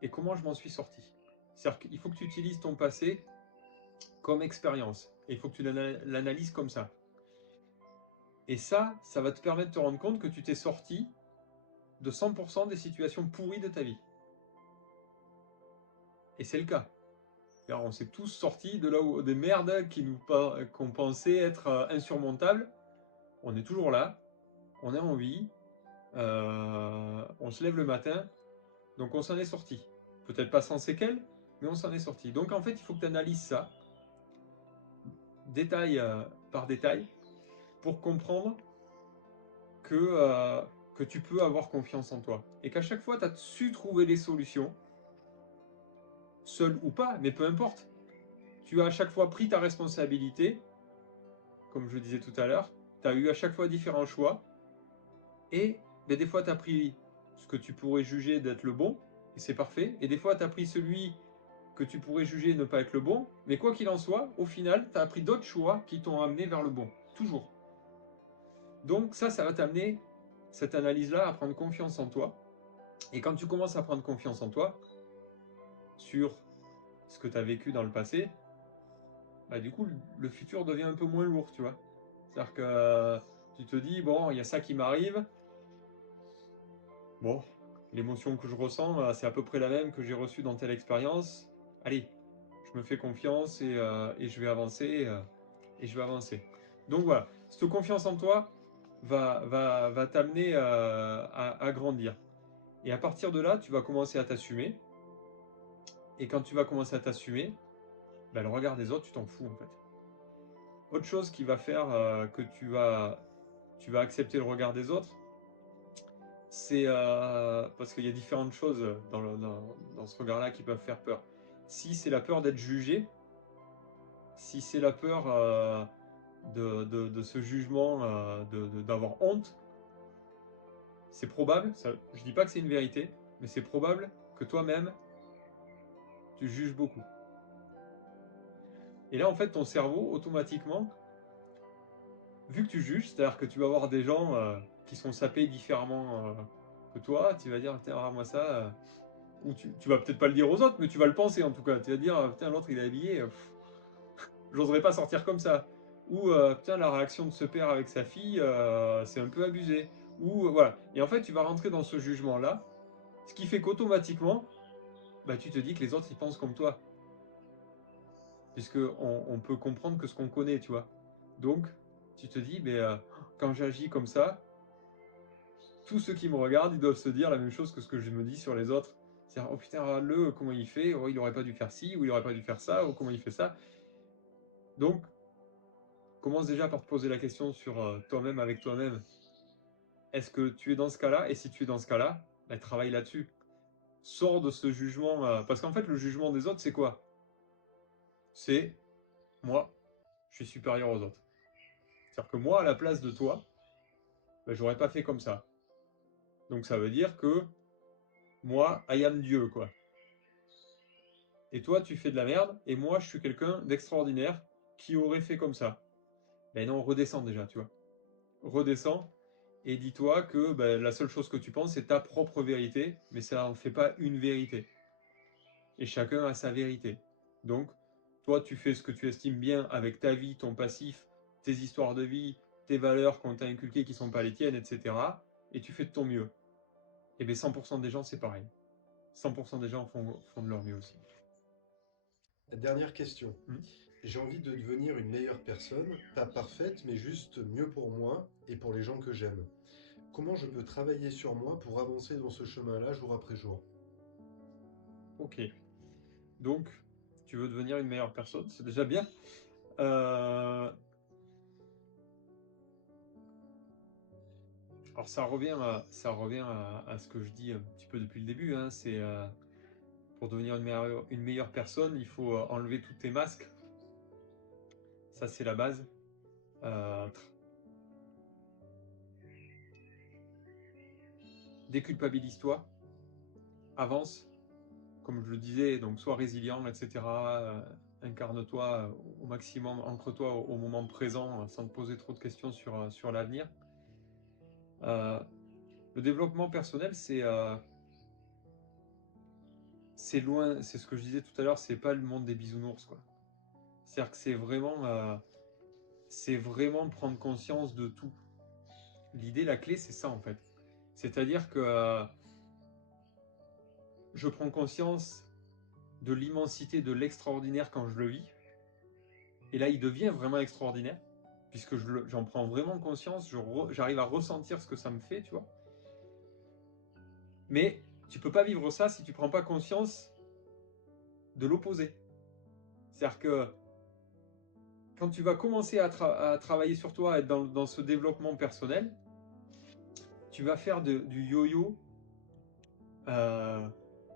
et comment je m'en suis sorti. C'est-à-dire qu'il faut que tu utilises ton passé comme expérience et il faut que tu l'analyses comme ça. Et ça va te permettre de te rendre compte que tu t'es sorti de 100% des situations pourries de ta vie. Et c'est le cas. Alors, on s'est tous sortis de là où des merdes qu'on pensait être insurmontables. On est toujours là, on est en vie, on se lève le matin, donc on s'en est sorti. Peut-être pas sans séquelles, mais on s'en est sorti. Donc en fait, il faut que tu analyses ça, détail par détail, pour comprendre que tu peux avoir confiance en toi. Et qu'à chaque fois, tu as su trouver les solutions, seul ou pas, mais peu importe. Tu as à chaque fois pris ta responsabilité, comme je disais tout à l'heure, tu as eu à chaque fois différents choix, et ben, des fois tu as pris ce que tu pourrais juger d'être le bon, et c'est parfait, et des fois tu as pris celui que tu pourrais juger ne pas être le bon, mais quoi qu'il en soit, au final, tu as pris d'autres choix qui t'ont amené vers le bon, toujours. Donc ça va t'amener, cette analyse-là, à prendre confiance en toi, et quand tu commences à prendre confiance en toi, sur ce que tu as vécu dans le passé, bah, du coup, le futur devient un peu moins lourd, tu vois. C'est-à-dire que tu te dis, bon, il y a ça qui m'arrive, bon, l'émotion que je ressens, c'est à peu près la même que j'ai reçue dans telle expérience. Allez, je me fais confiance et je vais avancer, et je vais avancer. Donc voilà, cette confiance en toi va t'amener à grandir. Et à partir de là, tu vas commencer à t'assumer. Et quand tu vas commencer à t'assumer, ben, le regard des autres, tu t'en fous en fait. Autre chose qui va faire que tu vas accepter le regard des autres, c'est parce qu'il y a différentes choses dans ce regard-là qui peuvent faire peur. Si c'est la peur d'être jugé, si c'est la peur de ce jugement, d'avoir honte, c'est probable, ça, je dis pas que c'est une vérité, mais c'est probable que toi-même, tu juges beaucoup. Et là, en fait, ton cerveau, automatiquement, vu que tu juges, c'est-à-dire que tu vas voir des gens qui sont sapés différemment que toi, tu vas dire, putain, moi ça, ou tu vas peut-être pas le dire aux autres, mais tu vas le penser en tout cas. Tu vas dire, putain, l'autre il est habillé, j'oserais pas sortir comme ça. Ou, putain, la réaction de ce père avec sa fille, c'est un peu abusé. Ou, voilà. Et en fait, tu vas rentrer dans ce jugement-là, ce qui fait qu'automatiquement, bah, tu te dis que les autres ils pensent comme toi. Puisque on peut comprendre que ce qu'on connaît, tu vois. Donc, tu te dis, mais quand j'agis comme ça, tous ceux qui me regardent, ils doivent se dire la même chose que ce que je me dis sur les autres. C'est-à-dire, oh putain, regarde-le, comment il fait, oh, il aurait pas dû faire ci, ou il aurait pas dû faire ça, ou comment il fait ça. Donc, commence déjà par te poser la question sur toi-même avec toi-même. Est-ce que tu es dans ce cas-là? Et si tu es dans ce cas-là, bah, travaille là-dessus. Sors de ce jugement. Parce qu'en fait, le jugement des autres, c'est quoi? C'est moi, je suis supérieur aux autres. C'est-à-dire que moi, à la place de toi, bah, j'aurais pas fait comme ça. Donc ça veut dire que moi, I am Dieu, quoi. Et toi, tu fais de la merde, et moi, je suis quelqu'un d'extraordinaire qui aurait fait comme ça. Ben non, redescends déjà, tu vois. Redescends, et dis-toi que ben, la seule chose que tu penses, c'est ta propre vérité, mais ça n'en fait pas une vérité. Et chacun a sa vérité. Donc, toi, tu fais ce que tu estimes bien avec ta vie, ton passif, tes histoires de vie, tes valeurs qu'on t'a inculquées qui ne sont pas les tiennes, etc. Et tu fais de ton mieux. Et bien 100% des gens, c'est pareil. 100% des gens font de leur mieux aussi. Dernière question. Hmm. J'ai envie de devenir une meilleure personne, pas parfaite, mais juste mieux pour moi et pour les gens que j'aime. Comment je peux travailler sur moi pour avancer dans ce chemin-là jour après jour? Ok. Donc, tu veux devenir une meilleure personne, c'est déjà bien. Euh, alors ça revient à ce que je dis un petit peu depuis le début. Hein, c'est pour devenir une meilleure personne, il faut enlever tous tes masques. Ça, c'est la base. Euh, Déculpabilise-toi, avance, comme je le disais, donc sois résilient, etc. Incarne-toi au maximum, ancre-toi au moment présent sans te poser trop de questions sur l'avenir. Euh, le développement personnel, c'est loin, c'est ce que je disais tout à l'heure, c'est pas le monde des bisounours, quoi. C'est-à-dire que c'est vraiment prendre conscience de tout. L'idée, la clé, c'est ça en fait. C'est-à-dire que je prends conscience de l'immensité, de l'extraordinaire quand je le vis. Et là, il devient vraiment extraordinaire, puisque j'en prends vraiment conscience, j'arrive à ressentir ce que ça me fait, tu vois. Mais tu peux pas vivre ça si tu prends pas conscience de l'opposé. C'est-à-dire que quand tu vas commencer à travailler sur toi, à être dans ce développement personnel, tu vas faire du yo-yo euh,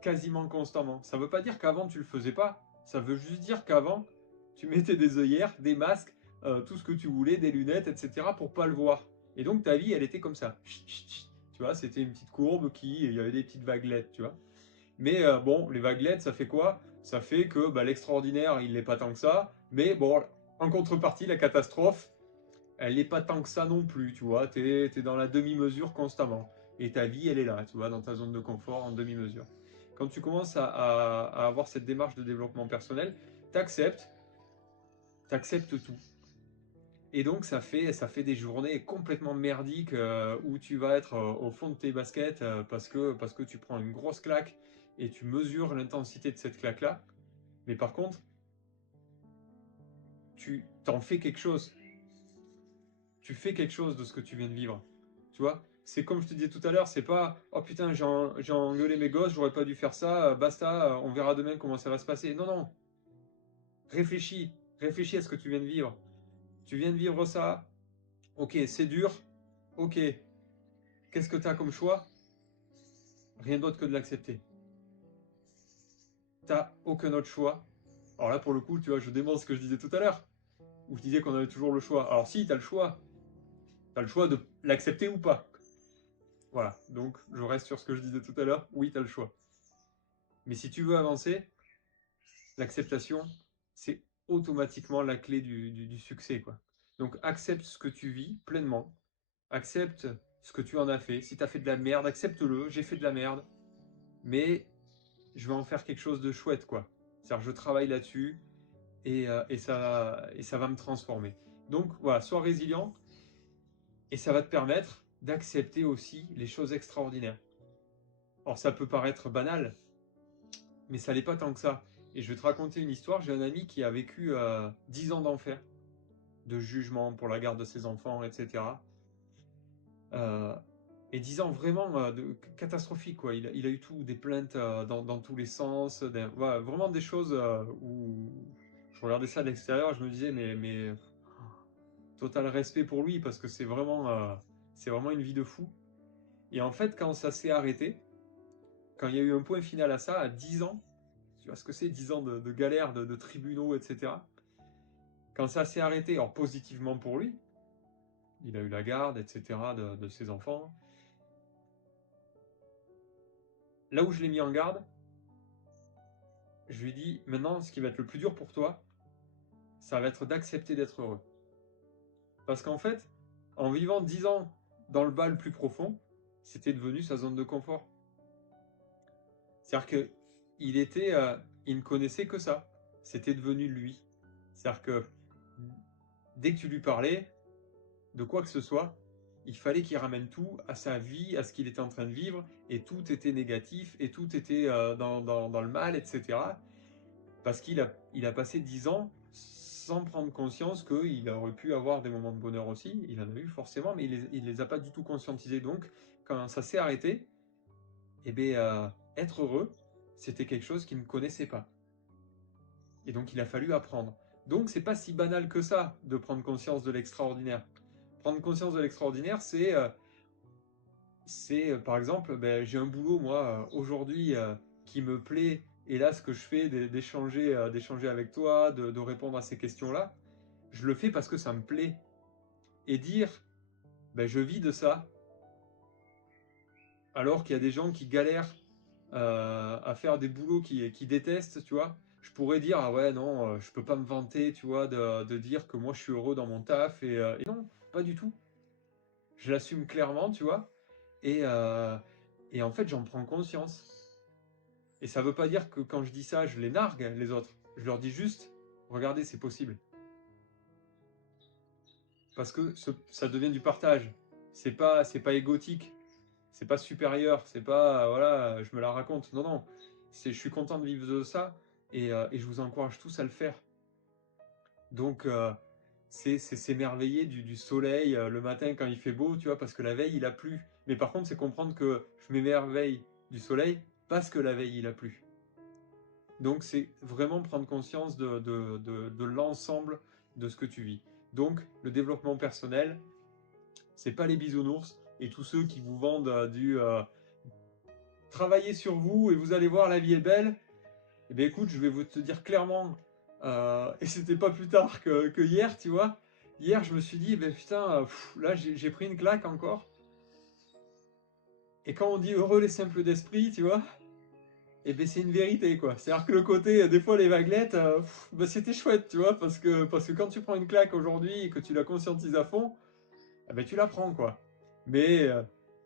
quasiment constamment. Ça ne veut pas dire qu'avant tu le faisais pas, ça veut juste dire qu'avant tu mettais des œillères, des masques, tout ce que tu voulais, des lunettes, etc. pour pas le voir. Et donc ta vie, elle était comme ça. Chut, chut, chut. Tu vois, c'était une petite courbe il y avait des petites vaguelettes, tu vois. Mais bon, les vaguelettes, ça fait quoi? Ça fait que bah, l'extraordinaire, il n'est pas tant que ça. Mais bon, en contrepartie, la catastrophe, elle n'est pas tant que ça non plus, tu vois. T'es dans la demi-mesure constamment. Et ta vie, elle est là, tu vois, dans ta zone de confort en demi-mesure. quand tu commences à avoir cette démarche de développement personnel, t'acceptes tout. Et donc ça fait des journées complètement merdiques où tu vas être au fond de tes baskets parce que tu prends une grosse claque et tu mesures l'intensité de cette claque-là. Mais par contre, tu t'en fais quelque chose. Tu fais quelque chose de ce que tu viens de vivre. Tu vois? C'est comme je te disais tout à l'heure, c'est pas oh putain, j'ai engueulé mes gosses, j'aurais pas dû faire ça, basta, on verra demain comment ça va se passer. Non, non, réfléchis, réfléchis à ce que tu viens de vivre. Tu viens de vivre ça, ok, c'est dur, ok, qu'est-ce que tu as comme choix? Rien d'autre que de l'accepter. T'as aucun autre choix. Alors là, pour le coup, tu vois, je démontre ce que je disais tout à l'heure, où je disais qu'on avait toujours le choix. Alors si, tu as le choix. Tu as le choix de l'accepter ou pas. Voilà, donc je reste sur ce que je disais tout à l'heure. Oui, tu as le choix. Mais si tu veux avancer, l'acceptation, c'est automatiquement la clé du succès, quoi. Donc accepte ce que tu vis pleinement. Accepte ce que tu en as fait. Si tu as fait de la merde, accepte-le. J'ai fait de la merde. Mais je vais en faire quelque chose de chouette, quoi. C'est-à-dire, je travaille là-dessus et ça va me transformer. Donc voilà, sois résilient et ça va te permettre d'accepter aussi les choses extraordinaires. Alors ça peut paraître banal, mais ça l'est pas tant que ça. Et je vais te raconter une histoire. J'ai un ami qui a vécu 10 ans d'enfer, de jugement pour la garde de ses enfants, etc. Euh, et 10 ans vraiment catastrophiques, quoi. Il a eu tout, des plaintes dans tous les sens, voilà, vraiment des choses où je regardais ça de l'extérieur, je me disais, mais total respect pour lui, parce que c'est vraiment une vie de fou. Et en fait, quand ça s'est arrêté, quand il y a eu un point final à ça, à 10 ans, tu vois ce que c'est, 10 ans de galère, de tribunaux, etc. Quand ça s'est arrêté, alors positivement pour lui, il a eu la garde, etc., de ses enfants. Là où je l'ai mis en garde, je lui ai dit, maintenant, ce qui va être le plus dur pour toi, ça va être d'accepter d'être heureux. Parce qu'en fait, en vivant 10 ans dans le bas le plus profond, c'était devenu sa zone de confort. C'est-à-dire que il ne connaissait que ça. C'était devenu lui. C'est-à-dire que dès que tu lui parlais de quoi que ce soit, il fallait qu'il ramène tout à sa vie, à ce qu'il était en train de vivre, et tout était négatif, et tout était dans le mal, etc. Parce il a passé 10 ans sans prendre conscience qu'il aurait pu avoir des moments de bonheur aussi. Il en a eu forcément, mais il les a pas du tout conscientisés. Donc, quand ça s'est arrêté, eh bien, être heureux, c'était quelque chose qu'il ne connaissait pas. Et donc, il a fallu apprendre. Donc, c'est pas si banal que ça de prendre conscience de l'extraordinaire. Prendre conscience de l'extraordinaire, par exemple, ben, j'ai un boulot, moi, aujourd'hui, qui me plaît, et là, ce que je fais, d'échanger avec toi, de répondre à ces questions-là, je le fais parce que ça me plaît. Et dire, ben, je vis de ça, alors qu'il y a des gens qui galèrent à faire des boulots qui détestent, tu vois, je pourrais dire, ah ouais, non, je peux pas me vanter, tu vois, de dire que moi, je suis heureux dans mon taf, et non, pas du tout. Je l'assume clairement, tu vois, et, euh, et en fait, j'en prends conscience. Et ça veut pas dire que quand je dis ça, je les nargue, les autres. Je leur dis juste, regardez, c'est possible. Parce que ça devient du partage. C'est pas égotique. C'est pas supérieur. C'est pas, voilà, je me la raconte. Non, non. Je suis content de vivre de ça. Et je vous encourage tous à le faire. Donc, c'est s'émerveiller du soleil le matin quand il fait beau, tu vois, parce que la veille, il a plu. Mais par contre, c'est comprendre que je m'émerveille du soleil parce que la veille, il a plu. Donc c'est vraiment prendre conscience de l'ensemble de ce que tu vis. Donc le développement personnel, c'est pas les bisounours et tous ceux qui vous vendent du travailler sur vous et vous allez voir la vie est belle. Eh bien écoute, je vais vous te dire clairement, et c'était pas plus tard que hier, tu vois. Hier, je me suis dit, ben putain, là j'ai pris une claque encore. Et quand on dit heureux les simples d'esprit, tu vois, et ben c'est une vérité quoi. C'est-à-dire que le côté, des fois les vaguelettes, bah, c'était chouette, tu vois, parce que quand tu prends une claque aujourd'hui et que tu la conscientises à fond, eh ben tu la prends quoi. Mais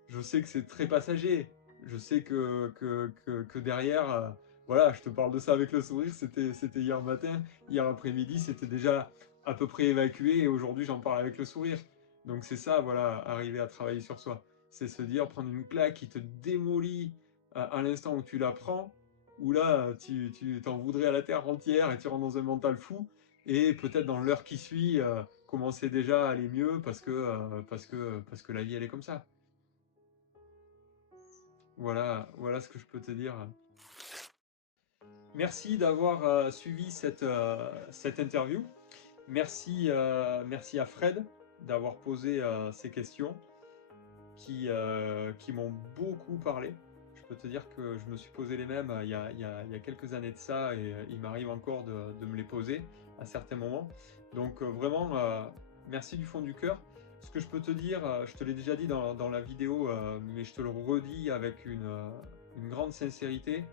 je sais que c'est très passager. je sais que derrière, voilà, je te parle de ça avec le sourire, c'était hier matin, hier après-midi, c'était déjà à peu près évacué et aujourd'hui j'en parle avec le sourire. Donc c'est ça, voilà, arriver à travailler sur soi. C'est se dire, prendre une claque qui te démolit à l'instant où tu la prends, où là, tu t'en voudrais à la terre entière et tu rentres dans un mental fou. Et peut-être dans l'heure qui suit, commencer déjà à aller mieux parce que la vie, elle est comme ça. Voilà ce que je peux te dire. Merci d'avoir suivi cette interview. Merci à Fred d'avoir posé ces questions qui m'ont beaucoup parlé. Je peux te dire que je me suis posé les mêmes il y a quelques années de ça et il m'arrive encore de me les poser à certains moments. Donc vraiment, merci du fond du cœur. Ce que je peux te dire, je te l'ai déjà dit dans la vidéo, mais je te le redis avec une grande sincérité.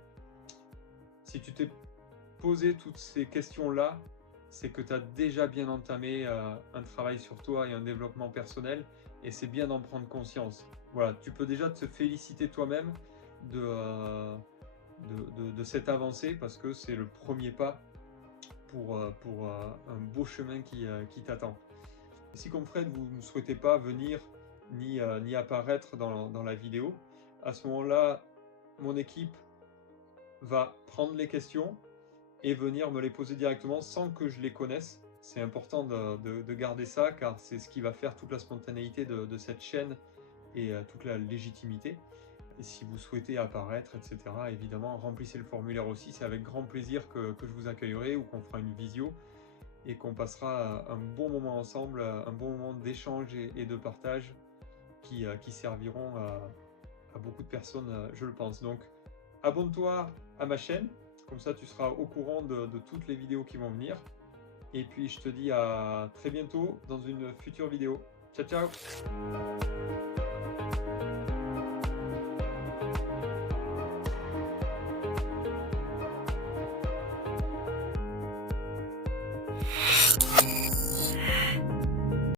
Si tu t'es posé toutes ces questions-là, c'est que tu as déjà bien entamé un travail sur toi et un développement personnel, et c'est bien d'en prendre conscience. Voilà, tu peux déjà te féliciter toi-même de cette avancée, parce que c'est le premier pas pour un beau chemin qui t'attend. Si comme Fred, vous ne souhaitez pas venir ni apparaître dans la vidéo, à ce moment-là, mon équipe va prendre les questions et venir me les poser directement sans que je les connaisse. C'est important de garder ça, car c'est ce qui va faire toute la spontanéité de cette chaîne et toute la légitimité. Et si vous souhaitez apparaître, etc., évidemment, remplissez le formulaire aussi. C'est avec grand plaisir que je vous accueillerai ou qu'on fera une visio et qu'on passera un bon moment ensemble, un bon moment d'échange et de partage qui serviront à beaucoup de personnes, je le pense. Donc, abonne-toi à ma chaîne, comme ça tu seras au courant de toutes les vidéos qui vont venir. Et puis je te dis à très bientôt dans une future vidéo. Ciao, ciao!